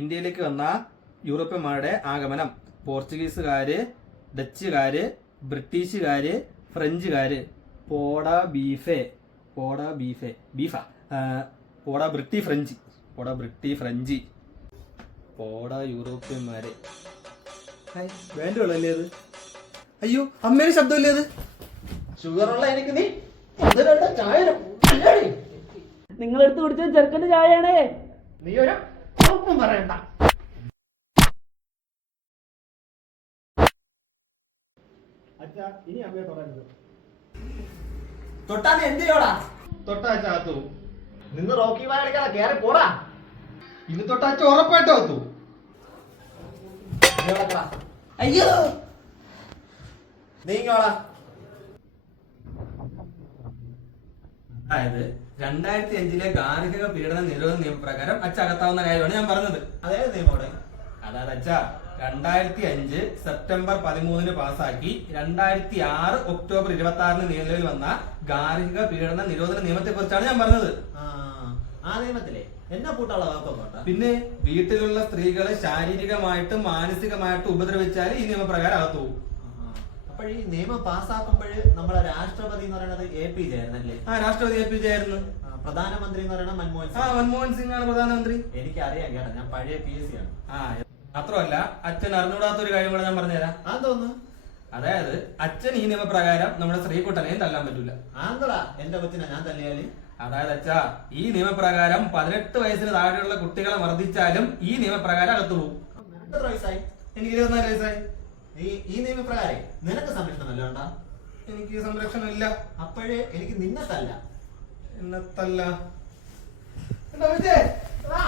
ഇന്ത്യയിലേക്ക് വന്ന യൂറോപ്യന്മാരുടെ ആഗമനം. പോർച്ചുഗീസുകാര്, ഡച്ചുകാര്, ബ്രിട്ടീഷുകാര്, ഫ്രഞ്ചുകാര്. പോടാ ബീഫേ, പോടാ ബീഫേ, ബീഫാ, പോടാ ബ്രിട്ടി ഫ്രഞ്ച്, പോടാ ബ്രിട്ടി ഫ്രഞ്ച്, പോടാ യൂറോപ്യന്മാര്. വേണ്ടല്ലേ അത്? അയ്യോ, അമ്മയുടെ ശബ്ദമല്ലേ അത്? ഷുഗറുള്ള എനിക്ക് നീ ചായ നിങ്ങളെടുത്ത് കുടിച്ച ചെറുക്കന്റെ ചായയാണേ. നീ ഒരു ഉറപ്പും പറയണ്ട. ഇനി അമ്മയെ തുടരുത്. തൊട്ടാ നീ എന്ത് ചെയ്യോടാ? തൊട്ടാ ചാത്തു. നിന്ന് റോക്കി വായടിക്കാതെ കേറി പോടാ. ഇന്ന് തൊട്ടാച്ച ഉറപ്പായിട്ട് ആത്തു. അയ്യോ നീങ്ങോടാ. അതായത് 2005 ഗാർഹിക പീഡന നിരോധന നിയമപ്രകാരം അച്ചകത്താവുന്ന കാര്യമാണ് ഞാൻ പറഞ്ഞത്. അതേത് നിയമോടെ? അതായത് അച്ഛ 2005 സെപ്റ്റംബർ 13 പാസാക്കി 2006 ഒക്ടോബർ 26 നിലവിൽ വന്ന ഗാർഹിക പീഡന നിരോധന നിയമത്തെ കുറിച്ചാണ് ഞാൻ പറഞ്ഞത്. ആ നിയമത്തിലെ എന്നാ പൂട്ടുള്ള വാക്കൊക്കെ. പിന്നെ വീട്ടിലുള്ള സ്ത്രീകളെ ശാരീരികമായിട്ടും മാനസികമായിട്ടും ഉപദ്രവിച്ചാൽ ഈ നിയമപ്രകാരം അകത്തു പോകും. അപ്പോൾ ഈ നിയമം പാസ്സാക്കുമ്പോൾ നമ്മളെ രാഷ്ട്രപതി എന്ന് പറയുന്നത് APJ ആയിരുന്നല്ലേ? രാഷ്ട്രപതി APJ ആയിരുന്നു. പ്രധാനമന്ത്രി എന്ന് പറയുന്നത് മൻമോഹൻ സിംഗ്. മൻമോഹൻ സിംഗ് ആണ് പ്രധാനമന്ത്രി. എനിക്കറിയാം കേട്ടോ, ഞാൻ പഴയ PSC ആണ്. മാത്രമല്ല അച്ഛൻ അറിഞ്ഞൂടാത്തൊരു കാര്യം കൂടെ ഞാൻ പറഞ്ഞുതരാം. അതൊന്ന്. അതായത് അച്ഛൻ ഈ നിയമപ്രകാരം നമ്മുടെ സ്ത്രീക്കുട്ടനെയും തല്ലാൻ പറ്റൂല. ആന്തടാ എന്റെ കൊച്ചിനെ ഞാൻ തല്ലിയാല്? അതായത് അച്ഛാ, ഈ നിയമപ്രകാരം 18 വയസ്സിന് താഴെയുള്ള കുട്ടികളെ മർദ്ദിച്ചാലും ഈ നിയമപ്രകാരം അകത്തു പോകും. എത്ര വയസ്സായി? എനിക്ക് 24 വയസ്സായി. ഈ നിയമപ്രകാരം നിനക്ക് സംരക്ഷണം അല്ല? എനിക്ക് സംരക്ഷണം ഇല്ല. അപ്പോഴേ എനിക്ക് നിന്നെ തല്ല. എന്നത്തല്ല. ആ